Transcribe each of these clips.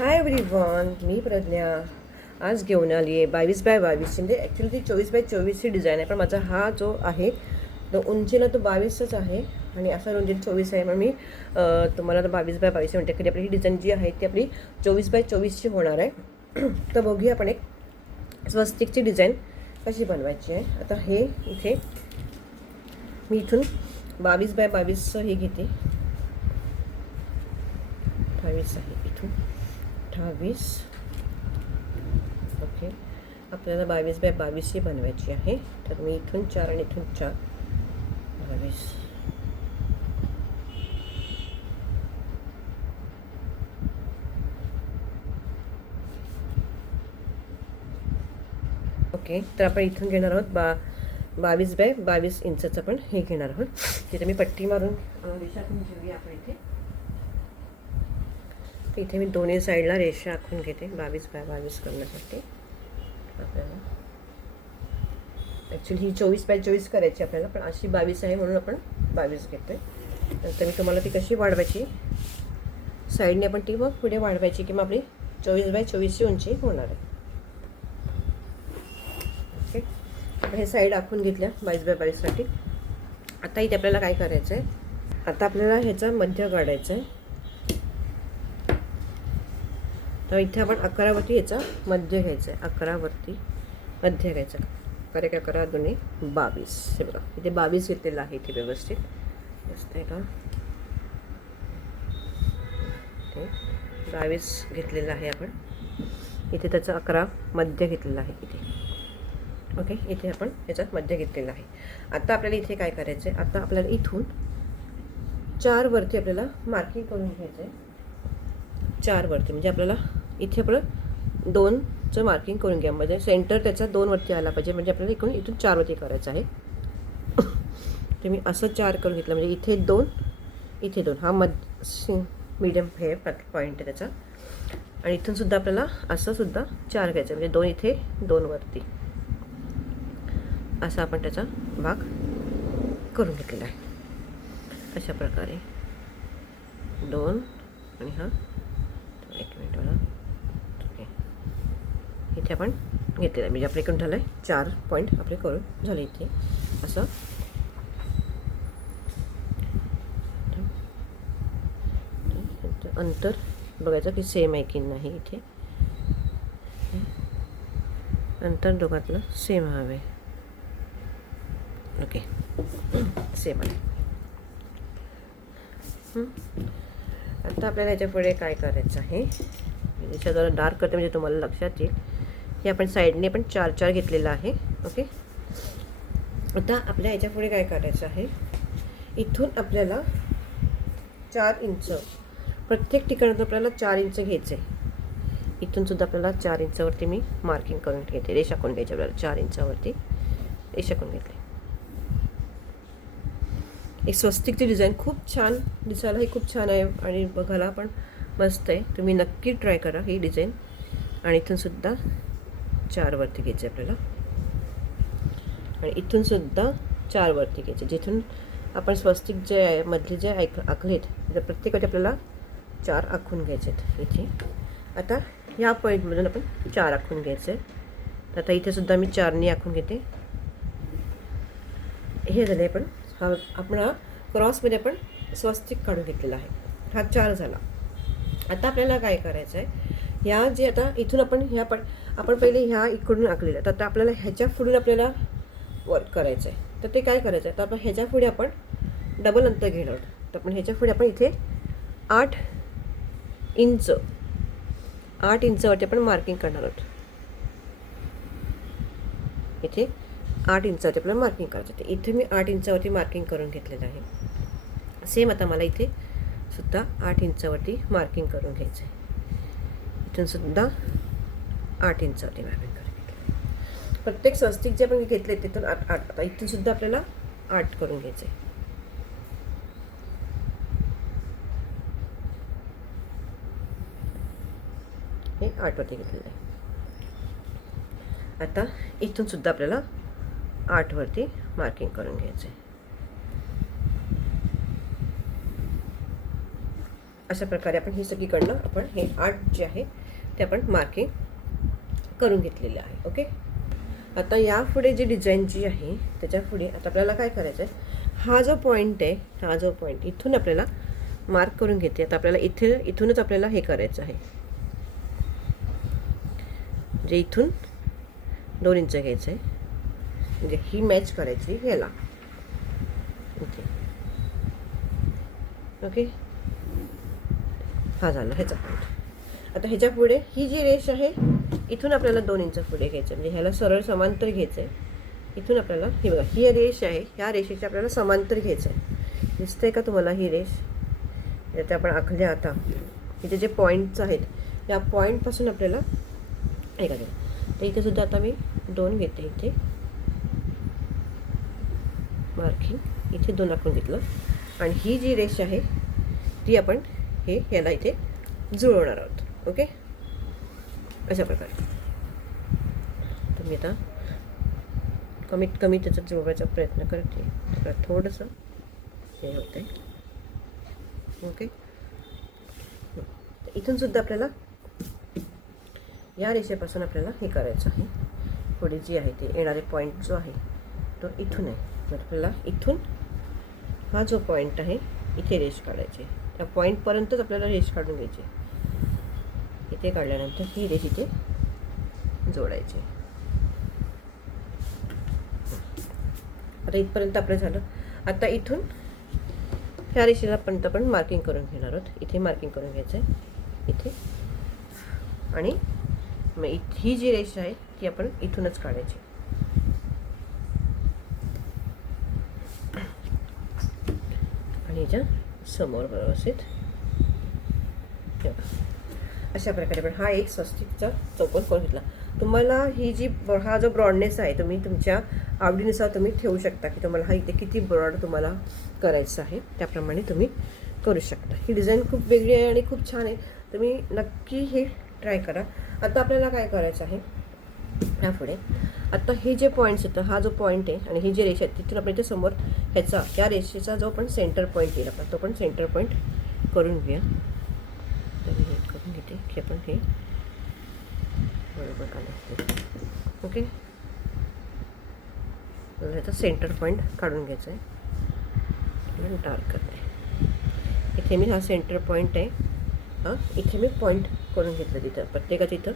Hi everyone, मी प्रज्ञा आज घेऊन आली आहे 22x22 म्हणजे ॲक्च्युली ती 24x24ची डिझाईन आहे, पण माझा हा जो आहे तो उंचीला तो 22च आहे आणि असा रुंदीला 24 आहे. मग मी तुम्हाला 22x22 म्हणते, कधी आपली ही डिझाईन जी आहे ती आपली 24x24ची होणार आहे. तर बघूया आपण एक स्वस्तिकची डिझाईन कशी बनवायची आहे. आता हे इथे मी इथून 22x22 हे घेते, 28 आहे इथून 28. ओके, आपल्याला 22x22 ही बनवायची आहे. तर मी इथून 4 आणि इथून 4, 22. ओके, तर आपण इथून घेणार आहोत 22x22 इंचचं पण हे घेणार आहोत. तिथे मी पट्टी मारून रेषा आखून घेऊया आपण इथे. इथे मी दोन्ही साईडला रेषा आखून घेते 22x22 करण्यासाठी. आपल्याला ॲक्च्युली ही 24x24 करायची आपल्याला, पण अशी 22 आहे म्हणून आपण 22 घेतो. नंतर मी तुम्हाला ती कशी वाढवायची, साईडने आपण ती मग पुढे वाढवायची की मग आपली 24x24ची उंची होणार आहे. ओके, आपण हे साईड आखून घेतल्या 22x22साठी. आता इथे आपल्याला काय करायचं आहे, आता आपल्याला ह्याचा मध्य काढायचा आहे. तर इथे आपण 11वरती याचा मध्य घ्यायचा आहे. 11वरती मध्य घ्यायचं. 11 दुने 22. हे बघा इथे 22 घेतलेलं आहे इथे व्यवस्थित. मस्त आहे का, ते 22 घेतलेलं आहे आपण इथे. त्याचा 11 मध्य घेतलेला आहे इथे. ओके, इथे आपण याचा मध्य घेतलेला आहे. आता आपल्याला इथे काय करायचं आहे, आता आपल्याला इथून 4 वरती आपल्याला मार्किंग करून घ्यायचं आहे. 4 वरती म्हणजे आपल्याला इथे आपण 2चं मार्किंग करून घ्या, म्हणजे सेंटर त्याचा 2 वरती आला पाहिजे. म्हणजे आपल्याला इथून 4 वरती करायचं आहे. तर मी असं 4 करून घेतलं, म्हणजे इथे 2, इथे 2, हा मीडियम हे पॉईंट आहे त्याचा. आणि इथून सुद्धा आपल्याला असं सुद्धा 4 घ्यायचं, म्हणजे 2 इथे 2 वरती असा आपण त्याचा भाग करून घेतलेला आहे. अशा प्रकारे 2 आणि हा 1 मिनिट मला इथे आपण घेतलेलं आहे. म्हणजे आपल्या इकडून झालं आहे 4 पॉईंट आपले करून झाले इथे. असं अंतर बघायचं की सेम आहे की नाही. इथे अंतर दोघातलं सेम हवे. ओके, सेम आहे. आता आपल्याला याच्या पुढे काय करायचं आहे, याच्या जरा डार्क करते म्हणजे तुम्हाला लक्षात येईल. हे आपण साईडने पण 4 घेतलेलं आहे. ओके, आता आपल्या याच्या पुढे काय करायचं आहे, इथून आपल्याला 4 इंच प्रत्येक ठिकाणी आपल्याला 4 इंच घ्यायचं आहे. इथून सुद्धा आपल्याला 4 इंचावरती मी मार्किंग करून घेते, रेषा करून घ्यायची आपल्याला. 4 इंचावरती रेषा करून घेतली. एक स्वस्तिकची डिझाईन खूप छान दिसायला, ही खूप छान आहे आणि बघायला पण मस्त आहे. तुम्ही नक्की ट्राय करा ही डिझाईन. आणि इथून सुद्धा 4 वरती घ्यायचे आपल्याला, आणि इथून सुद्धा 4 वरती घ्यायचे. जिथून आपण स्वस्तिक जे आहे मधले जे आखलेत तर प्रत्येकाचे आपल्याला 4 आखून घ्यायचे आहेत इथे. आता ह्या पॉईंटमधून आपण 4 आखून घ्यायचे. आता इथे सुद्धा मी 4नी आखून घेते. हे झाले पण आपण हा क्रॉसमध्ये आपण स्वस्तिक काढून घेतलेला आहे. हा 4 झाला. आता आपल्याला काय करायचं आहे, ह्या जे आता इथून आपण आपण पहिले ह्या इकडून आखलेलं आहे, तर आता आपल्याला ह्याच्या पुढून आपल्याला वर्क करायचं आहे. तर ते काय करायचं आहे, तर आपण ह्याच्या पुढे आपण डबल अंतर घेणार आहोत. तर आपण ह्याच्या पुढे आपण इथे 8 इंचवरती आपण मार्किंग करणार आहोत. इथे 8 इंचावरती आपल्याला मार्किंग करायचं. तर इथे मी 8 इंचावरती मार्किंग करून घेतलेलं आहे. सेम आता मला इथे सुद्धा 8 इंचावरती मार्किंग करून घ्यायचं आहे. इथून सुद्धा 8 इंचावरती मार्किंग करून घेतलं. प्रत्येक स्वस्तिक जे आपण घेतले तिथून 8. आता इथून सुद्धा आपल्याला 8 करून घ्यायचं आहे. हे 8 वरती घेतलेलं आहे. आता इथून सुद्धा आपल्याला 8 वरती मार्किंग करून घ्यायचं आहे. अशा प्रकारे आपण ही सगळीकडनं आपण हे 8 जे आहे ते आपण मार्किंग करून घेतलेले आहे. ओके, आता यापुढे जी डिझाईन जी आहे त्याच्या पुढे आता आपल्याला काय करायचं आहे, हा जो पॉईंट आहे, हा जो पॉईंट इथून आपल्याला मार्क करून घेते. आता आपल्याला इथूनच आपल्याला हे करायचं आहे, जे इथून 2 इंच घ्यायचं आहे, म्हणजे ही मॅच करायची ह्याला इथे. ओके, हा झाला ह्याचा पॉईंट. आता ह्याच्या पुढे ही जी रेष आहे इथून आपल्याला 2 इंच पुढे घ्यायचं, म्हणजे ह्याला सरळ समांतर घ्यायचं आहे. इथून आपल्याला ही बघा ही रेष आहे, ह्या रेषेची आपल्याला समांतर घ्यायचं आहे. दिसतंय का तुम्हाला ही रेष ज्याच्या आपण आखल्या? आता इथे जे पॉईंट्स आहेत या पॉईंटपासून आपल्याला हे करायचं. तर इथे सुद्धा आता मी 2 घेते, इथे मार्किंग इथे 2 आखून घेतलं. आणि ही जी रेष आहे ती आपण ह्याला इथे जुळवणार आहोत. ओके, अशा प्रकारे तुम्ही आता कमीत कमी त्याचा जुळवायचा प्रयत्न करते. तर थोडंसं हे होतं आहे. ओके, इथून सुद्धा आपल्याला या रेषेपासून आपल्याला हे करायचं आहे. पुढे जी आहे ते येणारे पॉईंट जो आहे तो इथून आहे. तर आपल्याला इथून हा जो पॉईंट आहे इथे रेष काढायची. त्या पॉईंटपर्यंतच आपल्याला रेष काढून घ्यायची. इथे काढल्यानंतर ही रेष इथे जोडायची. आता इथपर्यंत आपलं झालं. आता इथून ह्या रेषेला पर्यंत आपण मार्किंग करून घेणार आहोत. इथे मार्किंग करून घ्यायचं आहे इथे. आणि मग ही जी रेष आहे ती आपण इथूनच काढायची. आणि याच्या समोर व्यवस्थित अशा प्रकारे पण हा एक स्वस्तिकचा चौकोन करून घेतला. तुम्हाला ही जी हा जो ब्रॉडनेस आहे तुम्ही तुमच्या आवडीनुसार तुम्ही ठेवू शकता की तुम्हाला हा इथे किती ब्रॉड तुम्हाला करायचं आहे त्याप्रमाणे तुम्ही करू शकता. ही डिझाईन खूप वेगळी आहे आणि खूप छान आहे. तुम्ही नक्की हे ट्राय करा. आता आपल्याला काय करायचं आहे यापुढे, आता हे जे पॉईंट्स येतं, हा जो पॉईंट आहे आणि ही जी रेषा आहे तिथून आपण इथे समोर ह्याचा या रेषेचा जो पण सेंटर पॉईंट येईल आपण तो पण सेंटर पॉईंट करून घेऊया. तर हे करून घेते की आपण हे बरोबर आलं. ओके, ह्याचा सेंटर पॉईंट काढून घ्यायचा आहे. डार्क करते इथे मी, हा सेंटर पॉईंट आहे. हां, इथे मी पॉईंट करून घेतलं. तिथं प्रत्येकाचं इथं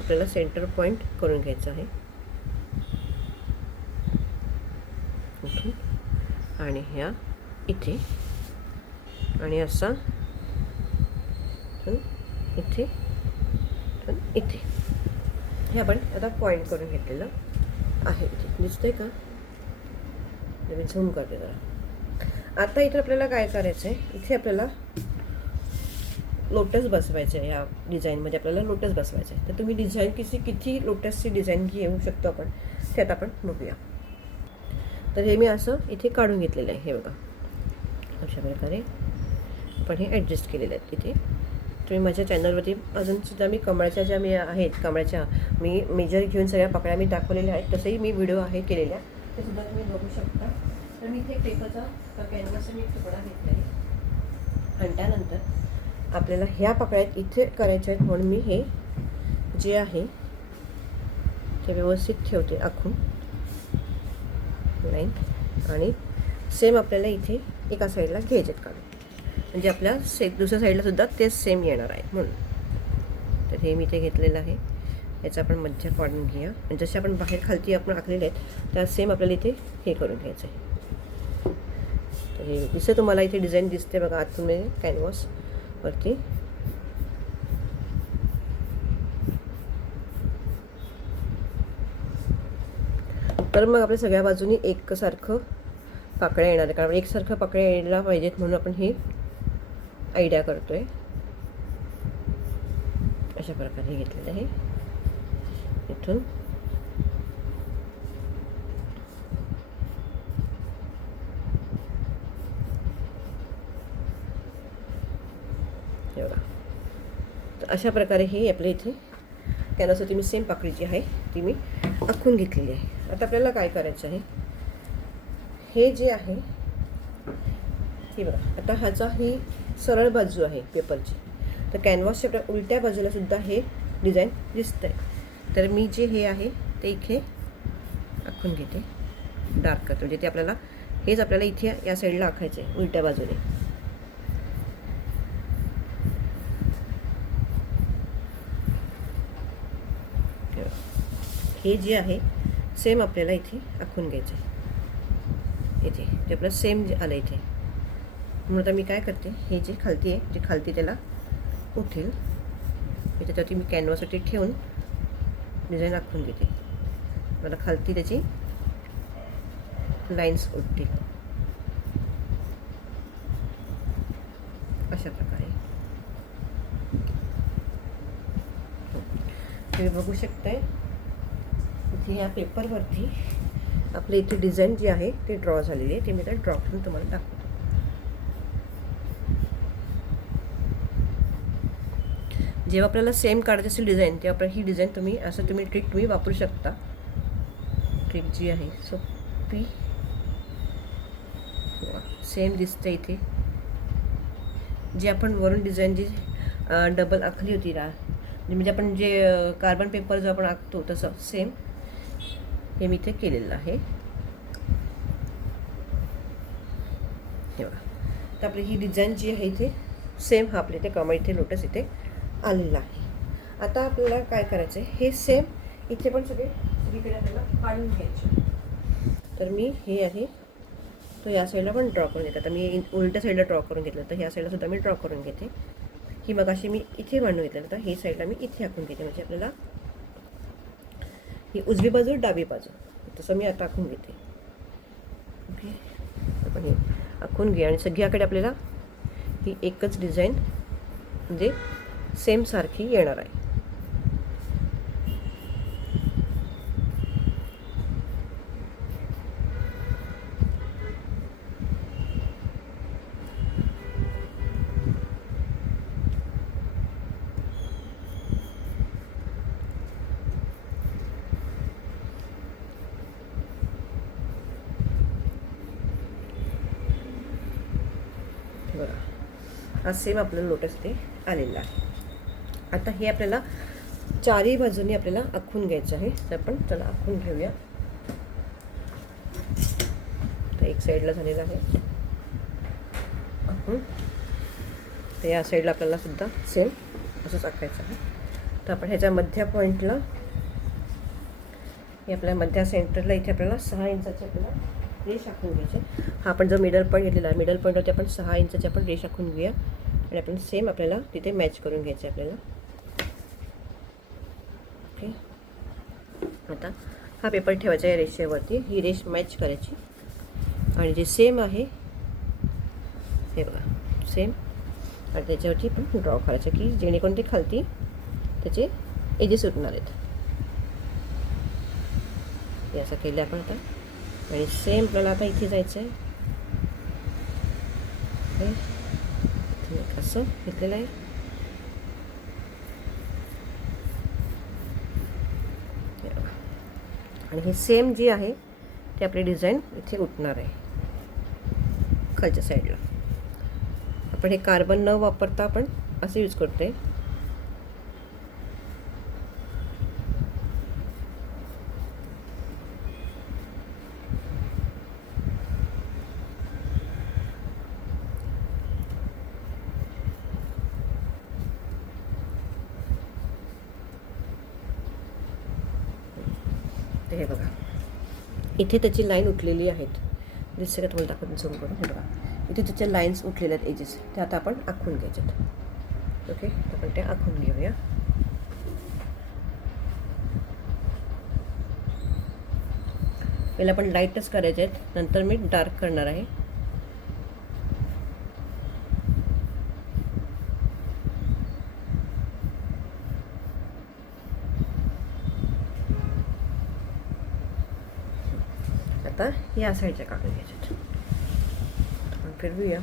आपल्याला सेंटर पॉईंट करून घ्यायचं आहे इथून आणि ह्या इथे आणि असा इथे इथे हे आपण आता पॉईंट करून घेतलेलं आहे. इथे दिसतंय का? मी झूम करते जरा. आता इथे आपल्याला काय करायचं आहे, इथे आपल्याला लोटस बसवायचं आहे. या डिझाईनमध्ये आपल्याला लोटस बसवायचं आहे. तर तुम्ही डिझाईन किती लोटसची डिझाईन घेऊ शकतो आपण ते आता आपण बघूया. तर हे मी असं इथे काढून घेतलेलं आहे. हे बघा अशा प्रकारे आपण हे ॲडजस्ट केलेले आहेत. तिथे तुम्ही माझ्या चॅनलवरती अजूनसुद्धा मी कमळाच्या ज्या मी आहेत कमळाच्या मी मेजर घेऊन सगळ्या पाकळ्या मी दाखवलेल्या आहेत. तसेही मी व्हिडिओ आहे केलेल्या, ते सुद्धा तुम्ही बघू शकता. तर मी इथे पेपरचा कॅनव्हासचा मी तुकडा घेतला आहे आणि त्यानंतर आपल्याला ह्या पाकळ्यात इथे करायच्या आहेत म्हणून मी हे जे आहे ते व्यवस्थित ठेवते आखून लाईन. आणि सेम आपल्याला इथे एका साईडला घ्यायचे काढून, म्हणजे आपल्या दुसऱ्या साईडला सुद्धा तेच सेम येणार आहे म्हणून. तर हे मी इथे घेतलेलं आहे. याचा आपण मध्य काढून घेऊया. आणि जसे आपण बाहेर खालती आपण आखलेले आहेत त्या सेम आपल्याला इथे हे करून घ्यायचं आहे. तर हे दिसतं तुम्हाला इथे डिझाईन दिसते बघा आतून कॅनव्हासवरती. तर मग आपल्या सगळ्या बाजूनी एकसारखं पाकळ्या येणार आहे, कारण एकसारखं पाकळ्या यायला पाहिजेत म्हणून आपण ही आयडिया करतोय. अशा प्रकारे घेतलेलं आहे इथून. हे बघा, तर अशा प्रकारे ही आपल्या इथे कॅनव्हासवरती मी सेम पाकळी जी आहे ती मी आखून घेतलेली आहे. आता आपल्याला काय करायचं आहे, हे जे आहे हे बघा, आता ह्याचा ही सरळ बाजू आहे पेपरची, तर कॅनव्हासच्या आपल्या उलट्या बाजूला सुद्धा हे डिझाईन दिसतं आहे. तर मी जे हे आहे ते इथे आखून घेते, डार्क करतो. म्हणजे ते आपल्याला हेच आपल्याला इथे या साईडला आखायचं आहे उलट्या बाजूने. हे जे आहे सेम आपल्याला इथे आखून घ्यायचं आहे. इथे ते आपलं सेम जे आलं इथे. म्हणून आता मी काय करते, हे जे खालती आहे, जे खालती त्याला उठेल त्याच्यावरती मी कॅनव्हासवरती ठेवून डिझाईन आखून घेते. मला खालती त्याची लाईन्स उठतील अशा प्रकारे. तुम्ही बघू शकताय इथे या पेपरवरती आपले इथे डिझाईन जी आहे ती ड्रॉ झालेली आहे. ते मी ड्रॉ करून तुम्हाला दाखवतो. जेव्हा आपल्याला सेम काढायची असेल डिझाईन, तेव्हा आपल्याला ही डिझाईन तुम्ही असं ट्रिक तुम्ही वापरू शकता. ट्रिक जी आहे सोपी, सेम दिसते इथे. जी आपण वरून डिझाईन जी डबल आखली होती ना, म्हणजे आपण जे कार्बन पेपर जो आपण आखतो तसं सेम हे मी इथे केलेलं आहे. हे बघा, तर आपली ही डिझाईन जी आहे इथे सेम हा आपल्या इथे कमळ इथे लोटस इथे आलेला आहे. आता आपल्याला काय करायचं आहे, हे सेम इथे पण सगळीकडे आपल्याला काढून घ्यायचे. तर मी हे आहे तो या साईडला पण ड्रॉ करून घेते. आता मी उलट्या साईडला ड्रॉ करून घेतलं, तर ह्या साईडला सुद्धा मी ड्रॉ करून घेते. ही मग अशी मी इथे मांडून घेतलं, तर ही साईडला मी इथे आखून घेते. म्हणजे आपल्याला ही उजवी बाजू डावी बाजू तसं मी आता आखून घेते. ओके, आपण हे आखून घे आणि सगळ्याकडे आपल्याला ही एकच डिझाईन म्हणजे सेम सारखी येणार आहे. बघा, हा सेम आपल्याला लोटस ते आलेला आहे. आता हे आपल्याला चारही बाजूंनी आपल्याला आखून घ्यायचं आहे. तर आपण चला आखून घेऊया. तर एक साईडला झालेलं आहे आखून, तर या साईडला आपल्याला सुद्धा सेम असंच आखायचं आहे. तर आपण ह्याच्या मध्य पॉईंटला, हे आपल्या मध्य सेंटरला इथे आपल्याला 6 इंचाची आपल्याला रेष आखून घ्यायची. हा आपण जो मिडल पॉईंट घेतलेला आहे, मिडल पॉईंटवरती आपण 6 इंचाची आपण रेष आखून घेऊया आणि आपण सेम आपल्याला तिथे मॅच करून घ्यायचं आहे आपल्याला. ओके, आता हा पेपर ठेवायचा या रेषेवरती, ही रेष मॅच करायची आणि जे सेम आहे हे बघा सेम, आणि त्याच्यावरती पण ड्रॉ करायचं की जेणेकरून ते खालती त्याचे एजेस उठणार आहेत. हे असं केलं आपण आता. आणि सेम आपल्याला आता इथे जायचं आहे. असं घेतलेलं आहे. आणि हे सेम जी आहे ते आपली डिझाईन इथे उठणार आहे खालच्या साईडला. आपण हे कार्बन न वापरता आपण असं यूज करतोय. हे बघा, इथे त्याची लाईन उठलेली आहेत. दिसते का तुम्हाला दाखवून झूम करून? हे बघा, इथे त्याच्या लाईन्स उठलेल्या आहेत एजेस, ते आता आपण आखून घ्यायच्यात. ओके, आपण ते आखून घेऊया. पहिला आपण लाईटच करायचे आहेत, नंतर मी डार्क करणार आहे. आता या साईडच्या काढून घ्यायच्यात. आपण फिरवूया.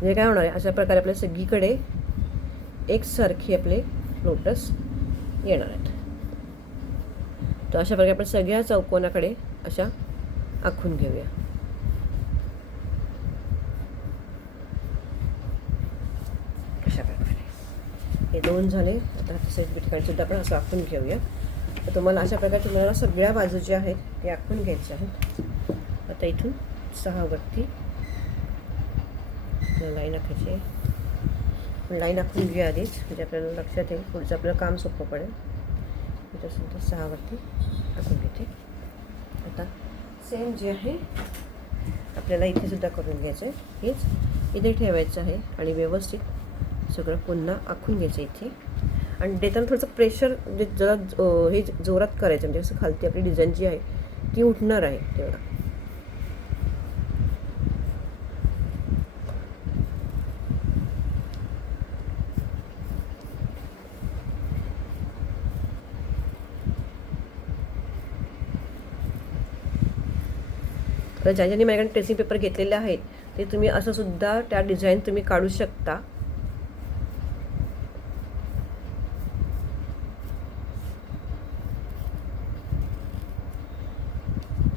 म्हणजे काय होणार आहे, अशा प्रकारे आपल्या सगळीकडे एकसारखी आपले लोटस येणार आहेत. तर अशा प्रकारे आपण सगळ्या चौकोनाकडे अशा आखून घेऊया. अशा प्रकारे हे 2 झाले. आता तिसऱ्या ठिकाणी सुद्धा आपण असं आखून घेऊया. तर तुम्हाला अशा प्रकारे तुम्हाला सगळ्या बाजू ज्या आहेत ते आखून घ्यायचे आहेत. आता इथून 6 वरती लाईन आखायची आहे. लाईन आखून घेऊया आधीच, म्हणजे आपल्याला लक्षात येईल, पुढचं आपलं काम सोपं पडेल. इथं सुद्धा 6 वरती आखून घेते. आता सेम जे आहे आपल्याला इथे सुद्धा करून घ्यायचं आहे. हेच इथे ठेवायचं आहे आणि व्यवस्थित सगळं पुन्हा आखून घ्यायचं इथे. आणि देताना थोडंसं प्रेशर म्हणजे जरा हे जोरात करायचं, म्हणजे असं खालती आपली डिझाईन जी आहे ती उठणार आहे तेवढा. तर ज्यांनी माझ्याकडे ट्रेसिंग पेपर घेतलेले आहेत ते तुम्ही असं सुद्धा त्या डिझाईन तुम्ही काढू शकता.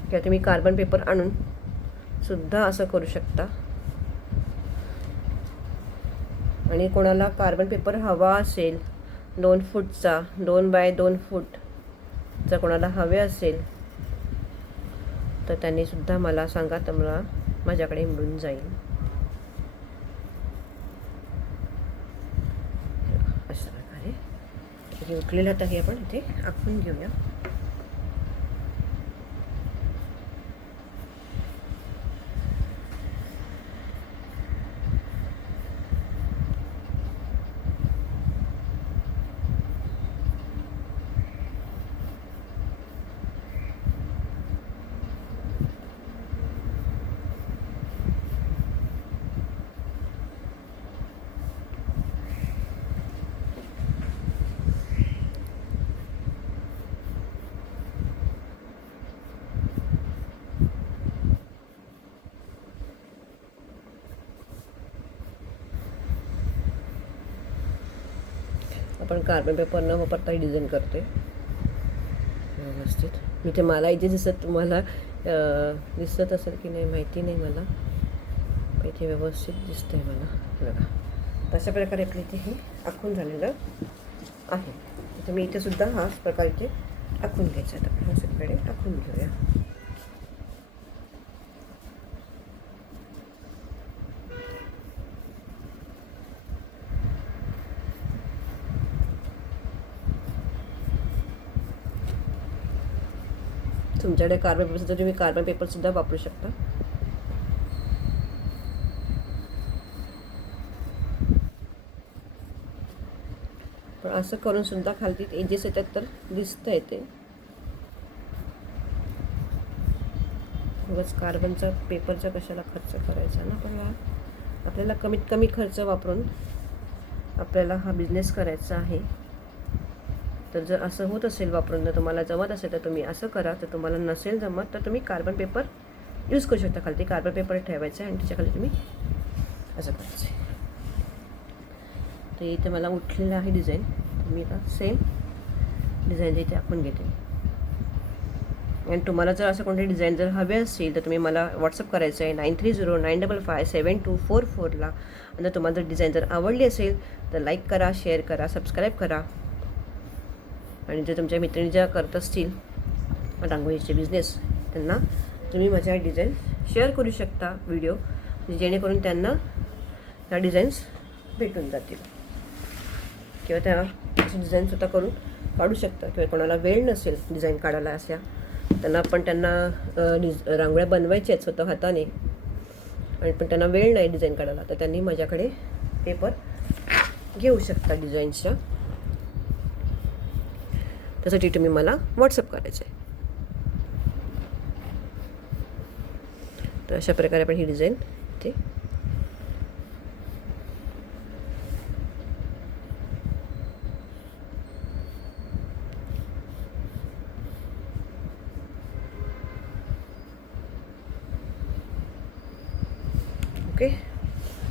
किंवा तुम्ही कार्बन पेपर आणून सुद्धा असं करू शकता. आणि कोणाला कार्बन पेपर हवा असेल 2 फूटचा, 2 बाय 2 फूट जर कोणाला हवे असेल तर त्यांनी सुद्धा मला सांगा, तर मला माझ्याकडे मिळून जाईल. अशा प्रकारे हे उठलेलं आता हे आपण इथे आखून घेऊया. आपण कार्बन पेपर न वापरता डिझाईन करते व्यवस्थित. मी ते मला इथे तुम्हाला दिसत असेल की नाही माहिती नाही मला, इथे व्यवस्थित दिसतंय मला बघा. तशा प्रकारे आपल्या इथे हे आखून झालेलं आहे. तर मी इथे सुद्धा हा प्रकार इथे आखून घ्यायचा. तर आपण सगळीकडे आखून घेऊया. तुमच्याकडे कार्बन पेपर सुद्धा तुम्ही कार्बन पेपर सुद्धा वापरू शकता. पण असं करून सुद्धा खालती एजेस येतात तर दिसतं येते. उगाच कार्बनचा पेपरचा कशाला खर्च करायचा ना. पण आपल्याला कमीत कमी खर्च वापरून आपल्याला हा बिझनेस करायचा आहे. तर जर असं होत असेल वापरून, जर तुम्हाला जमत असेल तर तुम्ही असं करा. तर तुम्हाला नसेल जमत तर तुम्ही कार्बन पेपर यूज करू शकता. खालती कार्बन पेपर ठेवायचं आहे आणि त्याच्याखाली तुम्ही असं करायचं आहे. तर इथे मला उठलेलं आहे डिझाईन. मी आता सेम डिझाईन इथे आखून घेते. आणि तुम्हाला जर असं कोणते डिझाईन जर हवे असतील तर तुम्ही मला व्हॉट्सअप करायचं आहे 9309557244ला. आणि तुम्हाला जर डिझाईन जर आवडली असेल तर लाईक करा, शेअर करा, सबस्क्राईब करा. आणि जर तुमच्या मैत्रिणी ज्या करत असतील रांगोळीचे बिझनेस त्यांना तुम्ही माझ्या डिझाईन शेअर करू शकता व्हिडिओ, जेणेकरून त्यांना त्या डिझाईन्स भेटून जातील. किंवा त्या अशी डिझाईन स्वतः करून काढू शकता. किंवा कोणाला वेळ नसेल डिझाईन काढायला अशा, त्यांना रांगोळ्या बनवायच्या आहेत स्वतः हाताने आणि पण त्यांना वेळ नाही डिझाईन काढायला, तर त्यांनी माझ्याकडे पेपर घेऊ शकता डिझाईन्सच्या. त्यासाठी तुम्ही मला व्हॉट्सअप करायचं आहे. तर अशा प्रकारे आपण ही डिझाईन इथे ओके.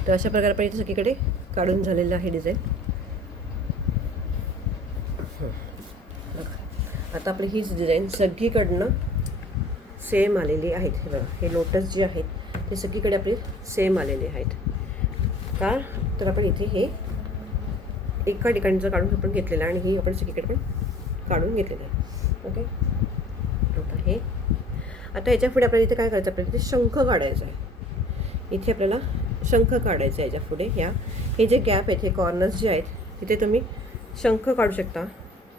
तर अशा प्रकारे आपण इथे सगळीकडे काढून झालेलं आहे डिझाईन. आता आपली हीच डिझाईन सगळीकडनं सेम आलेली आहेत. हे बघा, हे लोटस जे आहेत ते सगळीकडे आपले सेम आलेले आहेत. का तर आपण इथे हे एका ठिकाणचं काढून आपण घेतलेलं आहे आणि ही आपण सगळीकडे पण काढून घेतलेली आहे. ओके, आता याच्या पुढे आपल्याला इथे काय करायचं, आपल्याला इथे शंख काढायचा आहे. इथे आपल्याला शंख काढायचं आहे. याच्या पुढे हे जे गॅप आहेत, हे कॉर्नर्स जे आहेत, तिथे तुम्ही शंख काढू शकता.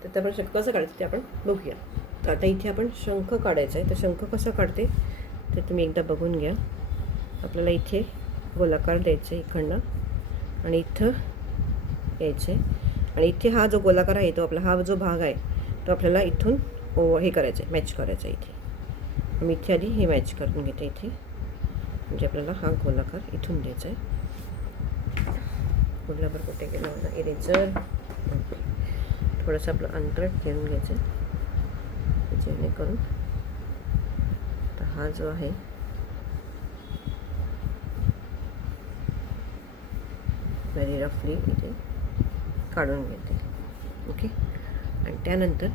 तर आपण शंख कसं काढायचं ते आपण बघूया. तर आता इथे आपण शंख काढायचा आहे. तर शंख कसं काढते ते तुम्ही एकदा बघून घ्या. आपल्याला इथे गोलाकार द्यायचं आहे इकडनं आणि इथं यायचं आहे आणि इथे हा जो गोलाकार आहे तो आपला हा जो भाग आहे तो आपल्याला इथून हे करायचं आहे, मॅच करायचं आहे. इथे मी इथे आधी हे मॅच करून घेते इथे, म्हणजे आपल्याला हा गोलाकार इथून द्यायचा आहे. कुठल्यावर कुठे गेला होता इरेजर, थोडंसं आपलं अंतर घेऊन घ्यायचं आहे जेणेकरून तर हा जो आहे व्हेरी रफली इथे काढून घेते. ओके, आणि त्यानंतर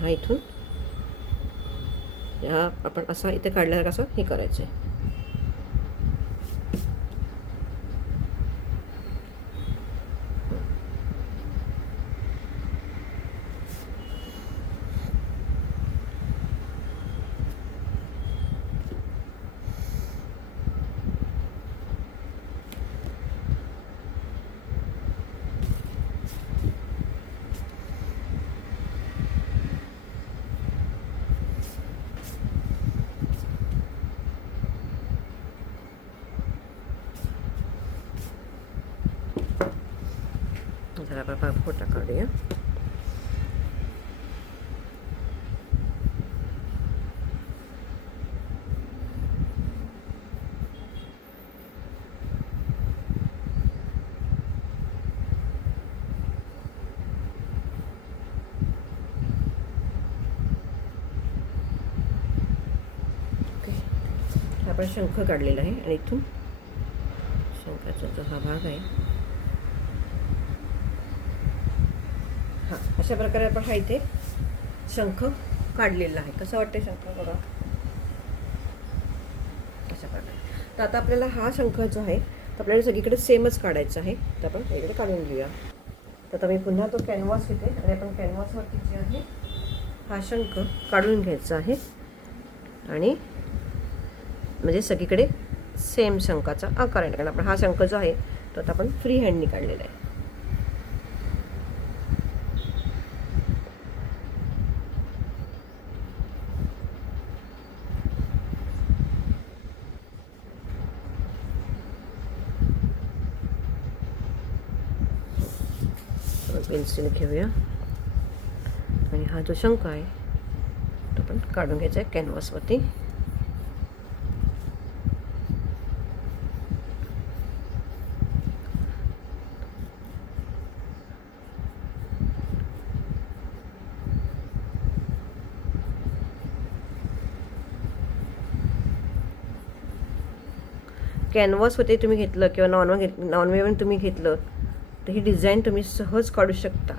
हा इथून हा आपण असा इथे काढल्यावर कसं हे करायचं आहे. जरा आपण फोटा काढूया. ओके, आपण शंख काढलेला आहे आणि इथून शंखाचा जो हा भाग आहे हां, अशा प्रकारे आपण हा इथे शंख काढलेला आहे. कसं वाटतं शंख बघा अशा प्रकारे. तर आता आपल्याला हा शंख जो आहे तर आपल्याला सगळीकडे सेमच काढायचा आहे. तर आपण सगळीकडे काढून घेऊया. तर आता मी पुन्हा तो कॅनव्हास घेते आणि आपण कॅनव्हासवरती जे आहे हा शंख काढून घ्यायचा आहे आणि म्हणजे सगळीकडे सेम शंखाचा आकार आहे. कारण आपण हा शंख जो आहे तो आता आपण फ्री हँडनी काढलेला आहे. पेन्सिल घेऊया आणि हा जो शंख आहे तो पण काढून घ्यायचा आहे कॅनव्हासवरती. कॅनव्हासवरती तुम्ही घेतलं किंवा नॉनवेवन तुम्ही घेतलं तर ही डिझाईन तुम्ही सहज काढू शकता.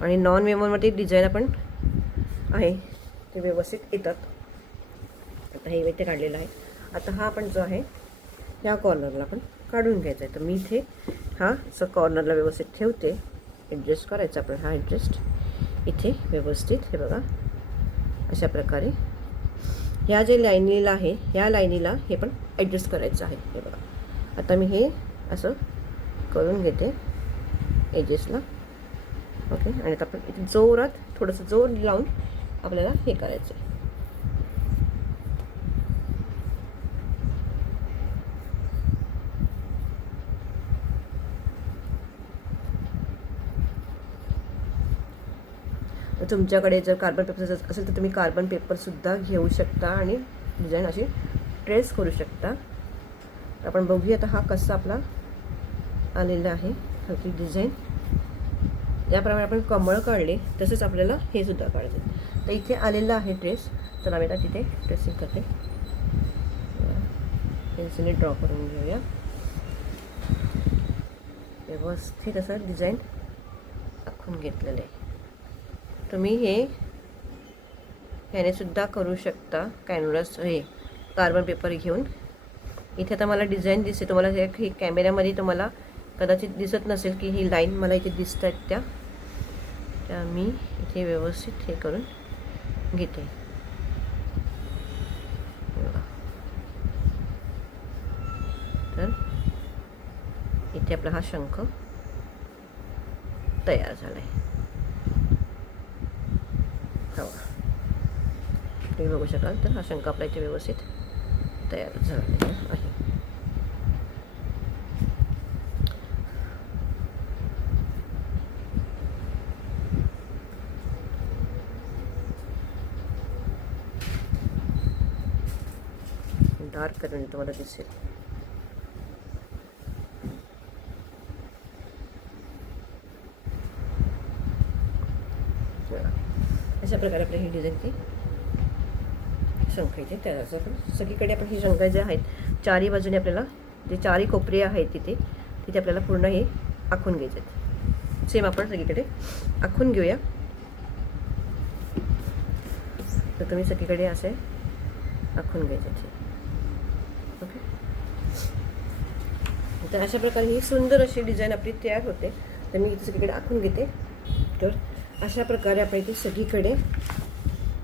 आणि नॉन वेवनमध्ये डिझाईन आपण आहे ते व्यवस्थित येतात. आता हे इथे काढलेलं आहे. आता हा आपण जो आहे ह्या कॉर्नरला आपण काढून घ्यायचा आहे. तर मी इथे हा असं कॉर्नरला व्यवस्थित ठेवते. ॲडजस्ट करायचा आपण हा ॲडजस्ट इथे व्यवस्थित. हे बघा अशा प्रकारे ह्या जे लाईनीला आहे ह्या लाईनीला हे पण ॲडजस्ट करायचं आहे. हे बघा आता मी हे असं करून घेते एजेसला. ओके, आणि आता आपण इथे जोरात थोडंसं जोर लावून आपल्याला हे करायचं आहे. तुमच्याकडे जर कार्बन पेपर असेल तर तुम्ही कार्बन पेपरसुद्धा घेऊ शकता आणि डिझाईन अशी ट्रेस करू शकता. आपण बघूया आता हा कसा आपला आलेला आहे हलकी डिझाईन. याप्रमाणे आपण कमळ काढले तसंच आपल्याला हे सुद्धा काढायचं. तर इथे आलेलं आहे ट्रेस. तर आम्ही आता तिथे ट्रेसिंग करते. पेन्सिलने ड्रॉ करून घेऊया. व्यवस्थित असं डिझाईन आखून घेतलेलं आहे. तुम्ही ह्याने सुद्धा करू शकता. कॅनव्हास कार्बन पेपर घेऊन. इथे आता मला डिझाईन दिसते. तुम्हाला हे कॅमेऱ्यामध्ये तुम्हाला कदाचित दिसत नसेल की ही लाईन मला इथे दिसत आहेत त्या मी इथे व्यवस्थित हे करून घेते. तर इथे आपला हा शंख तयार झाला आहे. तुम्ही बघू शकाल तर हा शंख आपला इथे व्यवस्थित तयार झालेला आहे. डार्क करून तुम्हाला दिसेल. अशा प्रकारे आपल्या ही डिझाईनची शंख इथे तयार झालं. सगळीकडे आपण ही शंख जे आहेत चारही बाजूने आपल्याला जे चारही कोपरे आहेत तिथे आपल्याला पूर्ण हे आखून घ्यायचे आहेत. सेम आपण सगळीकडे आखून घेऊया. तर तुम्ही सगळीकडे असे आखून घ्यायचे. ओके. तर अशा प्रकारे ही सुंदर अशी डिझाईन आपली तयार होते. तर मी इथे सगळीकडे आखून घेते. तर अशा प्रकारे आपण इथे सगळीकडे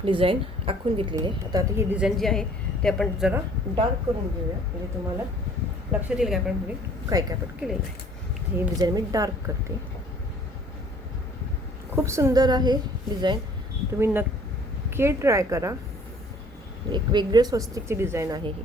डिझाईन आखून घेतलेली आहे. आता ही डिझाईन जी आहे ते आपण जरा डार्क करून घेऊया. म्हणजे तुम्हाला लक्षात येईल की आपण पुढे काय आपण केलेलं आहे. ही डिझाईन मी डार्क करते. खूप सुंदर आहे डिझाईन. तुम्ही नक्की ट्राय करा. एक वेगळी स्वस्तिकची डिझाईन आहे ही.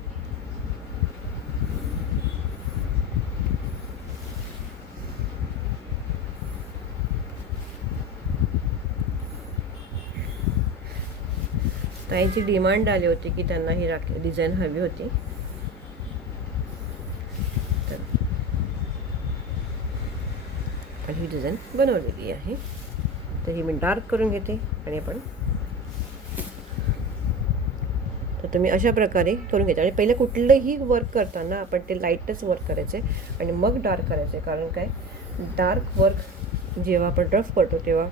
ताईची डिमांड आली होती की त्यांना ही डिझाईन हवी होती. तर ही डिझाईन बनवलेली आहे. तर ही मी डार्क करून घेते आणि आपण तर तुम्ही अशा प्रकारे करून घ्यायचं. आणि पहिले कुठलंही वर्क करताना आपण ते लाईटच वर्क करायचे आणि मग डार्क करायचे. कारण काय, डार्क वर्क जेव्हा आपण रफ करतो तेव्हा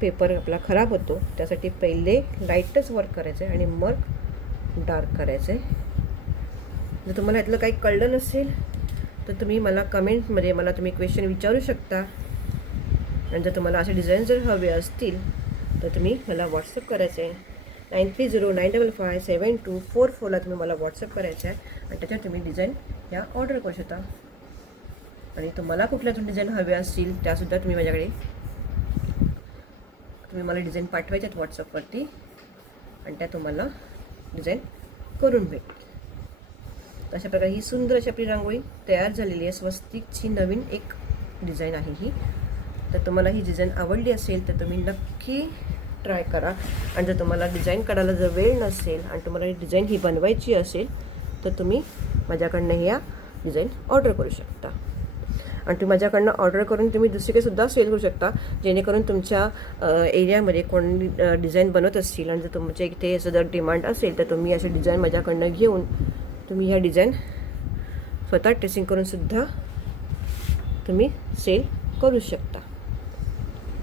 पेपर आपला खराब होतो. त्यासाठी पहिले लाईटच वर्क करायचं आणि मग डार्क करायचं. जर तुम्हाला यातलं काही कळलं नसेल तर तुम्ही मला कमेंटमध्ये तुम्ही क्वेश्चन विचारू शकता. आणि जर तुम्हाला असे डिझाईन जर हवे असतील तर तुम्ही मला व्हॉट्सअप करायचं आहे. 9309557244 तुम्ही मला व्हॉट्सअप करायचं आहे आणि त्याच्यावर तुम्ही डिझाईन ह्या ऑर्डर करू शकता. आणि तुम्हाला कुठल्या डिझाईन हवे असतील त्यासुद्धा तुम्ही माझ्याकडे मला डिझाईन पाठवायचे आहेत व्हॉट्सअपवरती आणि त्या तुम्हाला डिझाईन करून भेटेल. अशा प्रकारे ही सुंदर अशी आपली रांगोळी तयार झालेली आहे. स्वस्तिकची नवीन एक डिझाईन आहे ही. तर तुम्हाला ही डिझाईन आवडली असेल तर तुम्ही नक्की ट्राय करा. आणि जर तुम्हाला डिझाईन काढायला जर वेळ नसेल आणि तुम्हाला ही डिझाईन ही बनवायची असेल तर तुम्ही माझ्याकडनं ह्या डिझाईन ऑर्डर करू शकता. आणि तुम्ही माझ्याकडनं ऑर्डर करून तुम्ही दुसरीकडेसुद्धा सेल करू शकता. जेणेकरून तुमच्या एरियामध्ये कोण डिझाईन बनवत असतील आणि जर तुमच्या इथे असं जर डिमांड असेल तर तुम्ही अशी डिझाईन माझ्याकडनं घेऊन तुम्ही ह्या डिझाईन स्वतः टेस्टिंग करूनसुद्धा तुम्ही सेल करू शकता.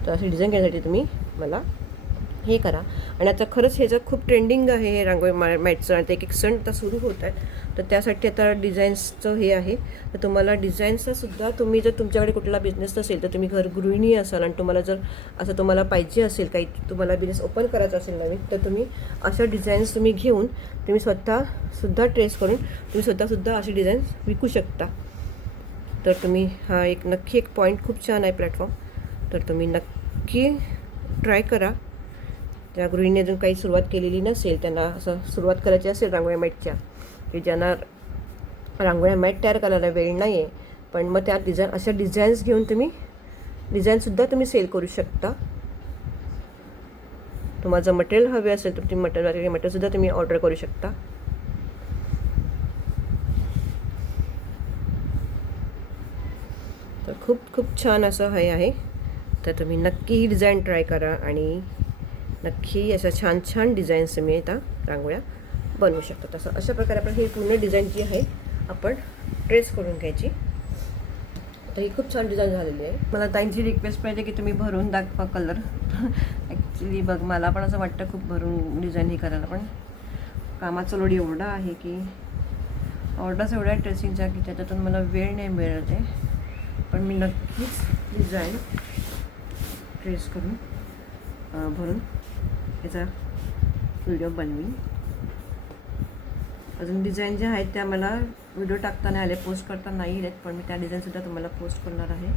तर अशी डिझाईन घेण्यासाठी तुम्ही मला हे करा. आणि आता खरंच ह्याचं खूप ट्रेंडिंग आहे हे रांगोळी मॅटचं. आणि ते एक सण आता सुरू होत आहेत तर त्यासाठी आता डिझाईन्सचं हे आहे. तर तुम्हाला डिझाईन्सचासुद्धा तुम्ही जर तुमच्याकडे कुठला बिझनेस असेल तर तुम्ही घर गृहिणी असाल आणि तुम्हाला जर असं तुम्हाला पाहिजे असेल काही तुम्हाला बिझनेस ओपन करायचा असेल नवीन तर तुम्ही अशा डिझाईन्स तुम्ही घेऊन तुम्ही स्वतःसुद्धा ट्रेस करून तुम्ही स्वतःसुद्धा अशी डिझाईन्स विकू शकता. तर तुम्ही हा नक्की एक पॉईंट खूप छान आहे प्लॅटफॉर्म. तर तुम्ही नक्की ट्राय करा. ज्या गृहिणी अजून काही सुरुवात केलेली नसेल त्यांना असं सुरुवात करायची असेल रांगोळ्या मॅटच्या की ज्यांना रांगोळ्या मॅट तयार करायला वेळ नाही आहे पण मग त्या अशा डिझाईन्स घेऊन तुम्ही डिझाईनसुद्धा तुम्ही सेल करू शकता. तुम्हाला जर मटेरियल हवे असेल तर तुम्ही मटेरियलसुद्धा तुम्ही ऑर्डर करू शकता. तर खूप खूप छान असं हे आहे. तर तुम्ही नक्की ही डिझाईन ट्राय करा आणि नक्की अशा छान छान डिझाईन्स तुम्ही आता रांगोळ्या बनवू शकता. अशा प्रकारे आपण ही पूर्ण डिझाईन जी आहे आपण ट्रेस करून घ्यायची. तर ही खूप छान डिझाईन झालेली आहे. मला ताईंची रिक्वेस्ट पाहिजे की तुम्ही भरून दाखवा कलर. ॲक्च्युली बघ मला पण असं वाटतं खूप भरून डिझाईन ही करायला, पण कामाचा लोड एवढा आहे की ऑर्डर्स एवढ्या ड्रेसिंगच्या की त्याच्यातून मला वेळ नाही मिळत आहे. पण मी नक्कीच डिझाईन ट्रेस करून भरून याचा व्हिडिओ बनवीन. अजून डिझाईन ज्या आहेत त्या मला व्हिडिओ टाकता नाही आले, पोस्ट करता नाही आहेत, पण मी त्या डिझाईनसुद्धा तुम्हाला पोस्ट करणार आहे.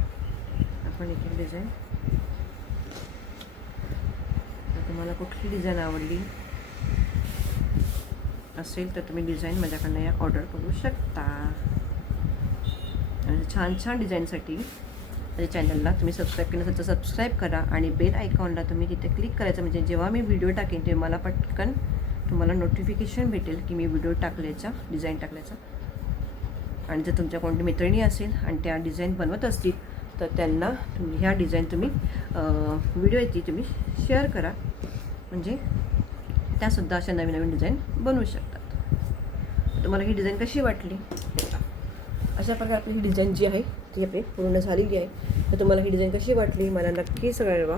आपण एक डिझाईन, तर तुम्हाला कुठली डिझाईन आवडली असेल तर तुम्ही डिझाईन माझ्याकडनं या ऑर्डर करू शकता. आणि छान छान डिझाईनसाठी माझ्या चॅनलला तुम्ही सबस्क्राईब केलं असेल तर सबस्क्राईब करा आणि बेल आयकॉनला तुम्ही तिथे क्लिक करायचं, म्हणजे जेव्हा मी व्हिडिओ टाकेन तेव्हा मला पटकन तुम्हाला नोटिफिकेशन भेटेल की मी व्हिडिओ टाकल्याचा, डिझाईन टाकल्याचा. आणि जर तुमच्या कोणती मैत्रिणी असेल आणि त्या डिझाईन बनवत असतील तर त्यांना तुम्ही ह्या डिझाईन तुम्ही व्हिडिओ येते तुम्ही शेअर करा, म्हणजे त्यासुद्धा अशा नवीन नवीन डिझाईन बनवू शकतात. तुम्हाला ही डिझाईन कशी वाटली? अशा प्रकारे आपली ही डिझाईन जी आहे ती आपली पूर्ण झालेली आहे. तर तुम्हाला ही डिझाईन कशी वाटली मला नक्की कळवा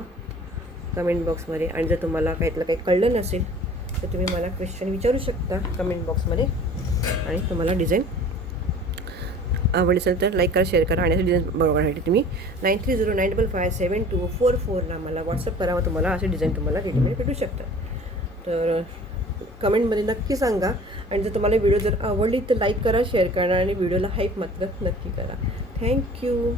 कमेंट बॉक्समध्ये. आणि जर तुम्हाला काहीतलं काही कळलं नसेल तर तुम्ही मला क्वेश्चन विचारू शकता कमेंट बॉक्समध्ये. आणि तुम्हाला डिझाईन आवडली असेल तर लाईक करा, शेअर करा. आणि असं डिझाईन बघण्यासाठी तुम्ही 9309557244ला मला व्हॉट्सअप करा, व तुम्हाला असे डिझाईन तुम्हाला रेडीमेड भेटू शकतात. तर कमेंटमध्ये नक्की सांगा. आणि जर तुम्हाला व्हिडिओ जर आवडली तर लाईक करा, शेअर करा आणि व्हिडिओला हाईप मात्र नक्की करा. थँक्यू.